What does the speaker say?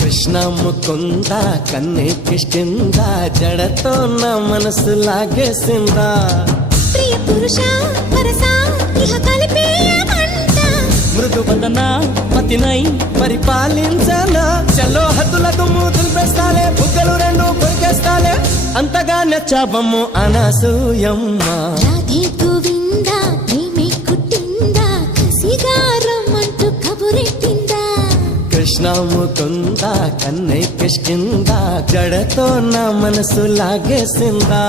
కృష్ణ ముకుంద కన్నెకిష్టిందా జడతో నా మనసు లాగేసిందా ప్రియ పురుష వరస ఇహ కలిపేయమంట మృదు వదన పతినై పరిపాలించనా చలో హద్దులకు మూతులు పెస్తాలే బుగ్గలు రెండు కొరికేస్తాలే అంతగా నచ్చాబమ్ము అనసూయమ్మ రాధే గోవింద ప్రేమే కుట్టిందా కసిగా రమ్మంటూ కబురెట్టిందా కృష్ణ ముకుంద కన్నెకిష్టిందా జడతో నా మనసు లాగేసిందా